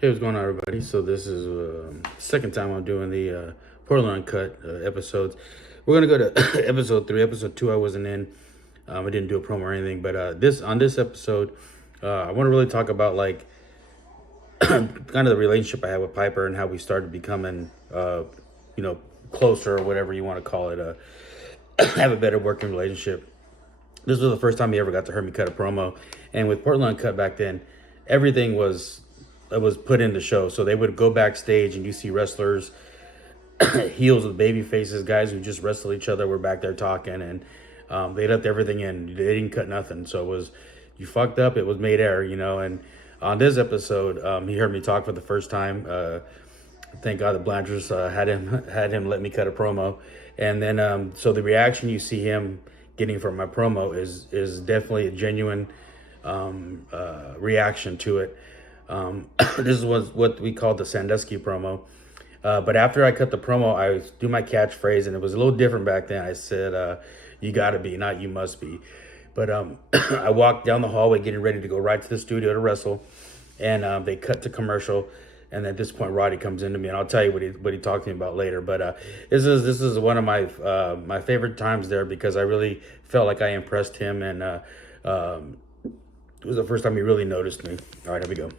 Hey, what's going on, everybody? So this is second time I'm doing the Portland Uncut episodes. We're gonna go to episode 3. Episode 2 I wasn't in. I didn't do a promo or anything, but this episode, I want to really talk about like kind of the relationship I had with Piper and how we started becoming, closer or whatever you want to call it. Have a better working relationship. This was the first time he ever got to hear me cut a promo, and with Portland Uncut back then, everything was put in the show. So they would go backstage and you see wrestlers, heels with baby faces, guys who just wrestle each other were back there talking, and they left everything in. They didn't cut nothing. So it was, you fucked up, it was made air, and on this episode, he heard me talk for the first time. Thank God the Blanchers had him let me cut a promo. And then so the reaction you see him getting from my promo is definitely a genuine reaction to it. This was what we called the Sandusky promo. But after I cut the promo, I do my catchphrase, and it was a little different back then. I said, you gotta be, not you must be. But I walked down the hallway getting ready to go right to the studio to wrestle, and they cut to commercial. And at this point, Roddy comes into me, and I'll tell you what he talked to me about later. But this is one of my my favorite times there, because I really felt like I impressed him, and it was the first time he really noticed me. All right, here we go.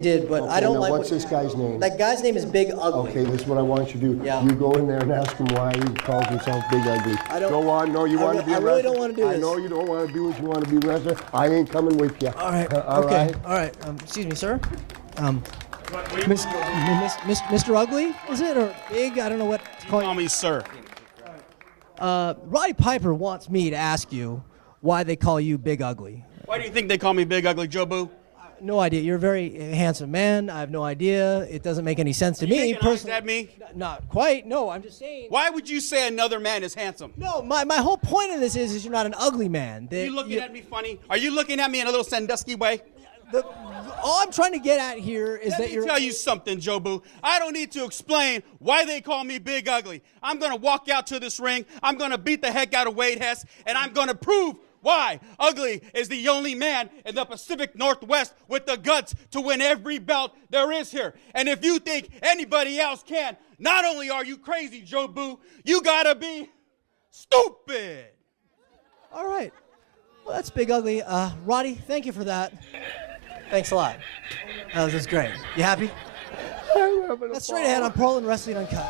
But Okay, I don't now like. what's this guy's name? That guy's name is Big Ugly. Okay, this is what I want you to do. Yeah. You go in there and ask him why he calls himself Big Ugly. I don't- Go on. No, you want to be a I wrestler. really don't want to do I this. know you don't want to do it. You want to be a wrestler. I ain't coming with you. All right. All okay. right? All right. Excuse me, sir. Mr. Ugly, is it, or Big? I don't know what to call Call you. me sir. Roddy Piper wants me to ask you why they call you Big Ugly. Why do you think they call me Big Ugly Joe Boo? No idea. You're a very handsome man. I have no idea. It doesn't make any sense to me Taking eyes personally. at me? Not quite. No, I'm just saying. Why would you say another man is handsome? No, my whole point of this is you're not an ugly man. Are you looking at me funny? Are you looking at me in a little Sandusky way? All I'm trying to get at here is Let that me you're. tell you something, Joe Boo. I don't need to explain why they call me Big Ugly. I'm going to walk out to this ring. I'm going to beat the heck out of Wade Hess, and I'm going to prove why Ugly is the only man in the Pacific Northwest with the guts to win every belt there is here. And if you think anybody else can, not only are you crazy, Joe Boo, you gotta be stupid. All right. Well, that's Big Ugly. Roddy, thank you for that. Thanks a lot. That was great. You happy? That's straight ahead on Portland Wrestling Uncut.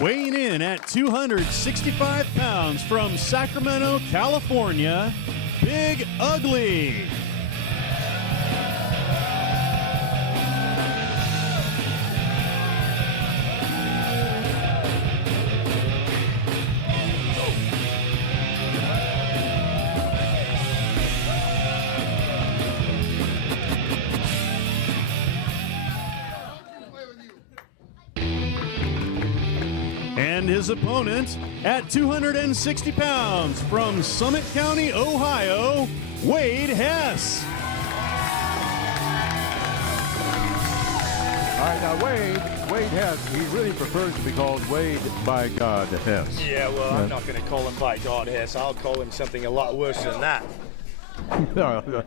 Weighing in at 265 pounds from Sacramento, California, Big Ugly. And his opponent at 260 pounds from Summit County, Ohio, Wade Hess. All right, now Wade Hess, he really prefers to be called Wade by God Hess. Yeah, well, I'm not going to call him by God Hess. I'll call him something a lot worse than that. No,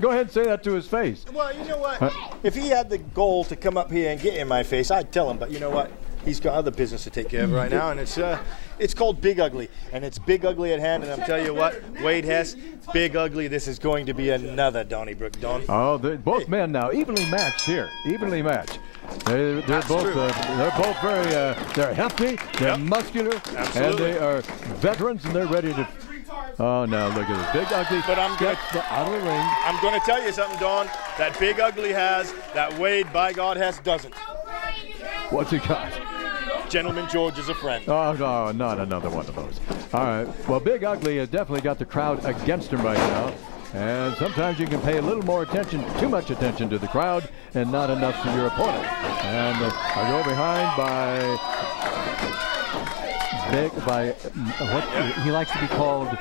go ahead and say that to his face. Well, you know what? If he had the goal to come up here and get in my face, I'd tell him. But you know what? He's got other business to take care of right now, and it's called Big Ugly, and it's Big Ugly at hand. And I'm telling you what, Wade Hess, Big Ugly. This is going to be another Donnybrook Don. Oh, both men now evenly matched here, evenly matched. They're both very they're hefty, they're muscular, and they are veterans, and they're ready to. Oh, now look at this Big Ugly. But I'm good. Out of the ring. I'm going to tell you something, Don. That Big Ugly has that Wade by God Hess doesn't. What's he got? Gentleman George is a friend. Oh, no, not another one of those. All right. Well, Big Ugly has definitely got the crowd against him right now. And sometimes you can pay a little more attention, too much attention to the crowd, and not enough to your opponent. And I go behind by what he likes to be called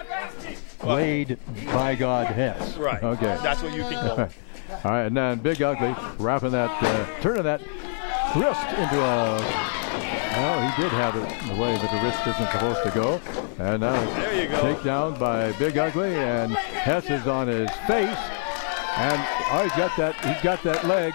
Wade by God Hess. Right. Okay. That's what you can call it. All right, and then Big Ugly wrapping that, turning that wrist into a. Well, he did have it the way that the wrist isn't supposed to go. And now There you go. takedown by Big Ugly, and Hess is on his face. And he's got that leg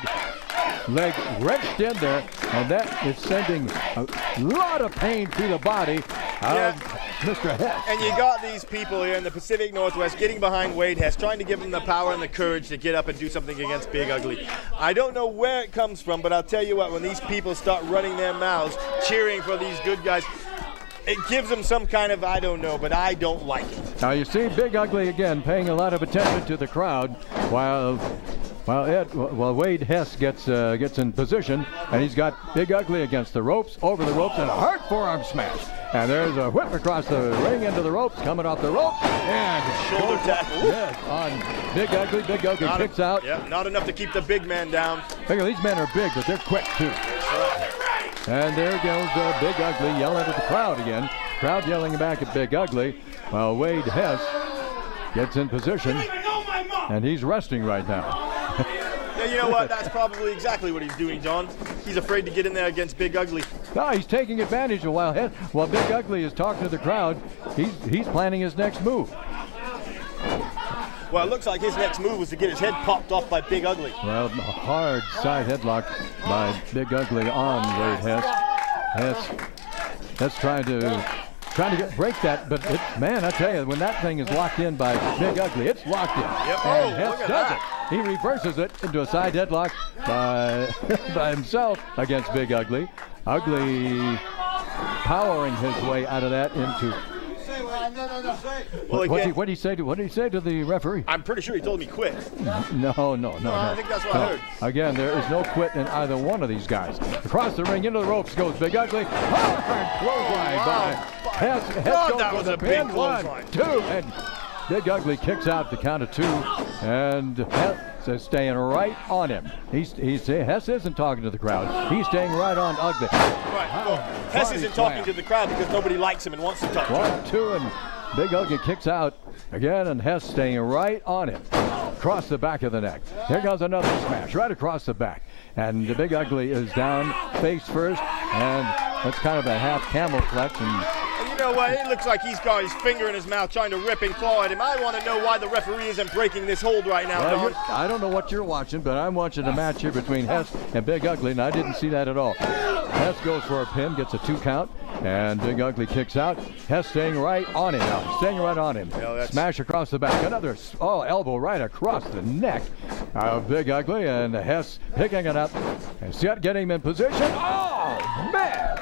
wrenched in there, and that is sending a lot of pain through the body of Mr. Hess. And you got these people here in the Pacific Northwest getting behind Wade Hess, trying to give him the power and the courage to get up and do something against Big Ugly. I don't know where it comes from, but I'll tell you what, when these people start running their mouths, cheering for these good guys, it gives them some kind of, I don't know, but I don't like it. Now you see Big Ugly again paying a lot of attention to the crowd while Wade Hess gets in position, and he's got Big Ugly against the ropes, over the ropes, and a hard forearm smash. And there's a whip across the ring into the ropes, coming off the ropes, and Shoulder tackle. yes, on Big Ugly. Big Ugly kicks out. Yeah, not enough to keep the big man down. Look at these men are big, but they're quick too. And there goes Big Ugly yelling at the crowd again. Crowd yelling back at Big Ugly, while Wade Hess gets in position, and he's resting right now. Yeah, you know what? That's probably exactly what he's doing, John. He's afraid to get in there against Big Ugly. No, he's taking advantage of while Big Ugly is talking to the crowd. He's planning his next move. Well, it looks like his next move was to get his head popped off by Big Ugly. Well, a hard side headlock by Big Ugly on Wade Hess. Hess trying to break that, but man, I tell you, when that thing is locked in by Big Ugly, it's locked in. Yep. And Oh, Hess look at does that. it. He reverses it into a side headlock by himself against Big Ugly. Ugly powering his way out of that into. Well, What did he say to the referee? I'm pretty sure he told me quit. No. I think that's what I heard. Again, there is no quit in either one of these guys. Across the ring, into the ropes goes Big Ugly. Hard clothesline by Hess. Hess God, goes that for was the a big pin. 1, clothesline. 2, and Big Ugly kicks out the count of 2, and Hess is staying right on him. Hess isn't talking to the crowd. He's staying right on Ugly. Right. Well, Hess body isn't talking slam. to the crowd because nobody likes him and wants to talk to him. 1, 2, and Big Ugly kicks out again, and Hess staying right on him. Across the back of the neck. Here goes another smash right across the back. And the Big Ugly is down face first, and that's kind of a half camel clutch. And You know what? It looks like he's got his finger in his mouth trying to rip and claw at him. I want to know why the referee isn't breaking this hold right now, well, Don. I don't know what you're watching, but I'm watching a match here between Hess and Big Ugly, and I didn't see that at all. Hess goes for a pin, gets a 2 count, and Big Ugly kicks out. Hess staying right on him now, staying right on him. Yeah, Smash across the back, another elbow right across the neck of Big Ugly, and Hess picking it up and getting him in position. Oh, man!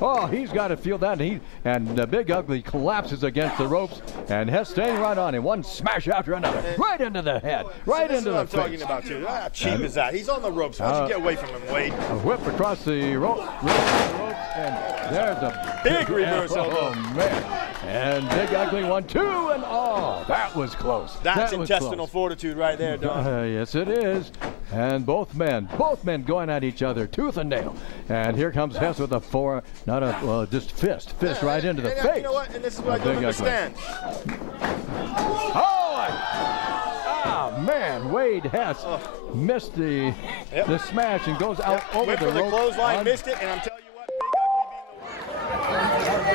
Oh, he's got to feel that, and Big Ugly collapses against the ropes, and Hess staying right on him. One smash after another, right into the head, right This into is the what I'm face. talking about, too. How cheap is that? He's on the ropes. Why don't you get away from him, Wade? A whip across the ropes, and there's a Big reverse elbow. Oh, man. And Big Ugly 1, 2, and oh, that was close. That's That was intestinal close. fortitude right there, Don. Yes, it is. And both men going at each other, tooth and nail. And here comes Hess with a just fist right into the And face. you know what? And this is what I of don't Big Ugly. understand. Oh, man, Wade Hess missed the smash and goes out over Went the for the rope. clothesline, missed it, and I'm telling you what, Big Ugly being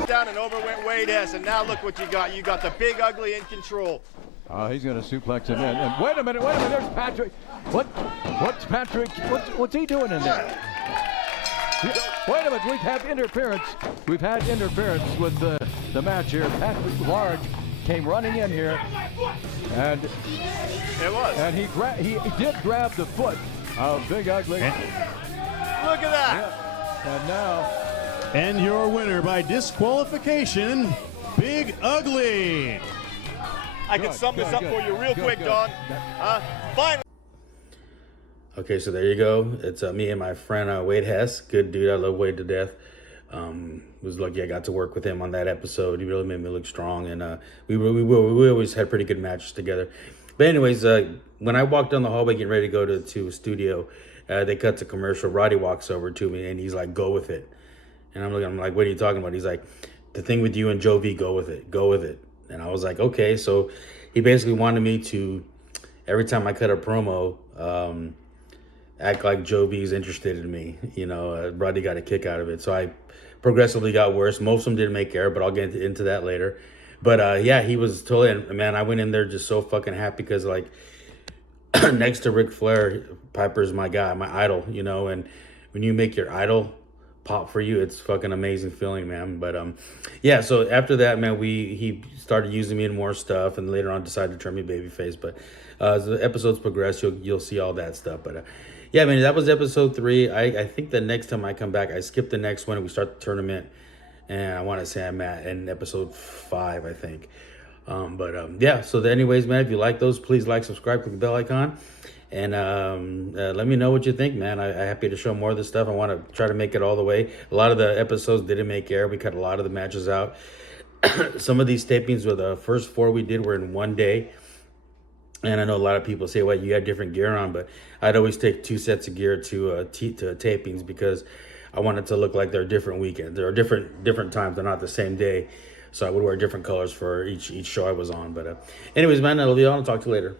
the down and over went Wade Hess, and now look what you got. You got the Big Ugly in control. Oh, he's going to suplex him in. And wait a minute, there's Patrick. What's Patrick? What's he doing in there? Wait a minute, we've had interference. We've had interference with the match here. Patrick Large came running in here And It was. and he did grab the foot of Big Ugly. Look at that. Yeah. And now, And your winner by disqualification, Big Ugly. I can sum this up for you real quick, good. Don. Finally. Okay, so there you go. It's me and my friend Wade Hess. Good dude. I love Wade to death. Was lucky I got to work with him on that episode. He really made me look strong, and we always had pretty good matches together. But anyways, when I walked down the hallway getting ready to go to a studio, they cut to commercial. Roddy walks over to me and he's like, "Go with it." And I'm like, "What are you talking about?" He's like, "The thing with you and Joe V, go with it. Go with it." And I was like, "Okay." So he basically wanted me to, every time I cut a promo, act like Joe V is interested in me. You know, Roddy got a kick out of it. So I progressively got worse. Most of them didn't make air, but I'll get into that later. But yeah, he was totally, and man, I went in there just so fucking happy because like next to Ric Flair, Piper's my guy, my idol, you know, and when you make your idol pop for you, it's fucking amazing feeling, man. But yeah, so after that, man, he started using me in more stuff, and later on decided to turn me babyface. But as the episodes progress, you'll see all that stuff. But yeah, man, that was episode 3. I think the next time I come back, I skip the next one and we start the tournament. And I want to say I'm in episode 5, I think. Yeah, so anyways, man, if you like those, please like, subscribe, click the bell icon. And let me know what you think, man. I'm happy to show more of this stuff. I want to try to make it all the way. A lot of the episodes didn't make air. We cut a lot of the matches out. Some of these tapings with the first 4 we did were in one day. And I know a lot of people say, well, you had different gear on, but I'd always take 2 sets of gear to tapings because I want it to look like they're different weekends. There are different times. They're not the same day. So I would wear different colors for each show I was on. But anyways, man, I love you all. I'll talk to you later.